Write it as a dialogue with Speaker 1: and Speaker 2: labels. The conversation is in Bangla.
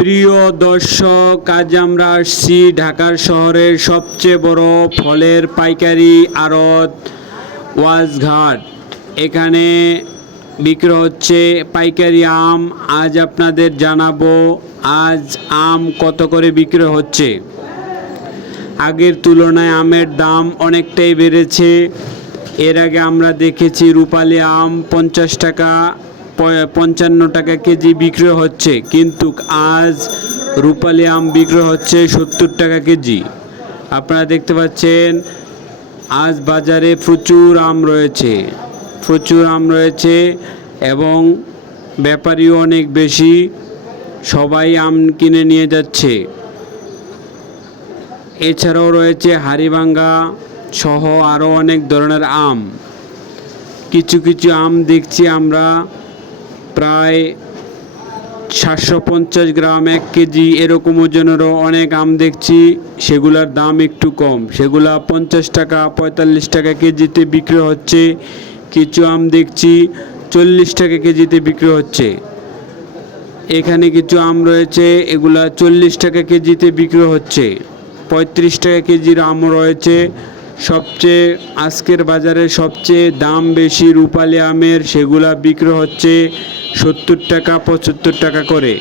Speaker 1: প্রিয় দর্শক, আজ আমরা আসছি ঢাকার শহরের সবচেয়ে বড় ফলের পাইকারি আড়ত ওয়াজঘাট এখানে বিক্রি হচ্ছে পাইকারি আম। আজ আপনাদের জানাব আজ আম কত করে বিক্রি হচ্ছে। আগের তুলনায় আমের দাম অনেকটাই বেড়েছে। এর আগে আমরা দেখেছি রূপালি আম পঞ্চাশ টাকা পঞ্চান্ন টাকা কেজি বিক্রি হচ্ছে, কিন্তু আজ রূপালি আম বিক্রি হচ্ছে সত্তর টাকা কেজি। আপনারা দেখতে পাচ্ছেন, আজ বাজারে প্রচুর আম রয়েছে, প্রচুর আম রয়েছে এবং ব্যাপারীও অনেক বেশি, সবাই আম কিনে নিয়ে যাচ্ছে। এছাড়াও রয়েছে হাড়িভাঙ্গা সহ আরও অনেক ধরনের আম। কিছু কিছু আম দেখছি আমরা প্রায় সাতশো পঞ্চাশ গ্রাম এক কেজি এরকম ওজনেরও অনেক আম দেখছি। সেগুলোর দাম একটু কম। সেগুলা পঞ্চাশ টাকা, পঁয়তাল্লিশ টাকা কেজিতে বিক্রি হচ্ছে। কিছু আম দেখছি চল্লিশ টাকা কেজিতে বিক্রি হচ্ছে। এখানে কিছু আম রয়েছে, এগুলা চল্লিশ টাকা কেজিতে বিক্রি হচ্ছে। পঁয়ত্রিশ টাকা কেজির আম রয়েছে। সবচেয়ে আজকের বাজারে সবচেয়ে দাম বেশি রূপালি আমের, সেগুলা বিক্রি হচ্ছে। সত্তর টাকা পঁচাত্তর টাকা করে।